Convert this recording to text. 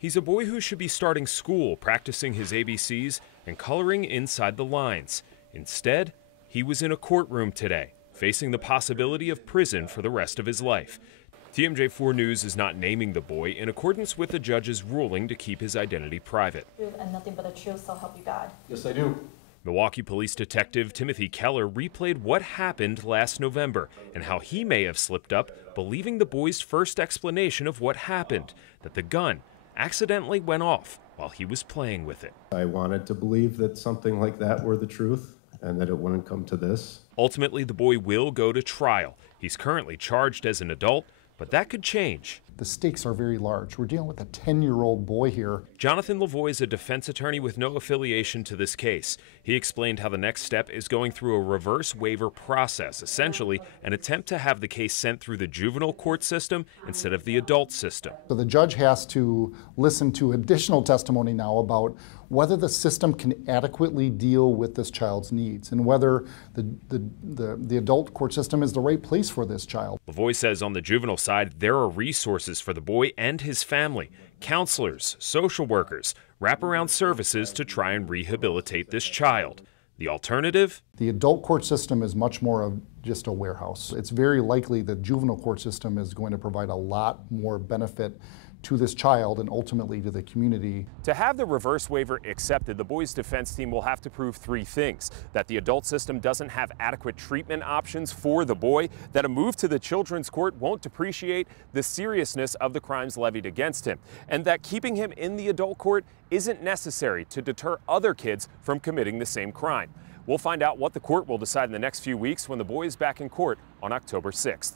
He's a boy who should be starting school, practicing his ABCs, and coloring inside the lines. Instead, he was in a courtroom today, facing the possibility of prison for the rest of his life. TMJ4 News is not naming the boy in accordance with the judge's ruling to keep his identity private. And nothing but the truth, so help you God. Yes, I do. Milwaukee Police Detective Timothy Keller replayed what happened last November and how he may have slipped up, believing the boy's first explanation of what happened, that the gun accidentally went off while he was playing with it. I wanted to believe that something like that were the truth and that it wouldn't come to this. Ultimately, the boy will go to trial. He's currently charged as an adult, but that could change. The stakes are very large. We're dealing with a 10-year-old boy here. Jonathan Lavoie is a defense attorney with no affiliation to this case. He explained how the next step is going through a reverse waiver process, essentially an attempt to have the case sent through the juvenile court system instead of the adult system. So the judge has to listen to additional testimony now about whether the system can adequately deal with this child's needs and whether the adult court system is the right place for this child. Lavoie says on the juvenile side, there are resources for the boy and his family, counselors, social workers, wraparound services to try and rehabilitate this child. The alternative? The adult court system is much more of just a warehouse. It's very likely the juvenile court system is going to provide a lot more benefit to this child and ultimately to the community. To have the reverse waiver accepted, the boy's defense team will have to prove three things: that the adult system doesn't have adequate treatment options for the boy, that a move to the children's court won't depreciate the seriousness of the crimes levied against him, and that keeping him in the adult court isn't necessary to deter other kids from committing the same crime. We'll find out what the court will decide in the next few weeks when the boy is back in court on October 6th.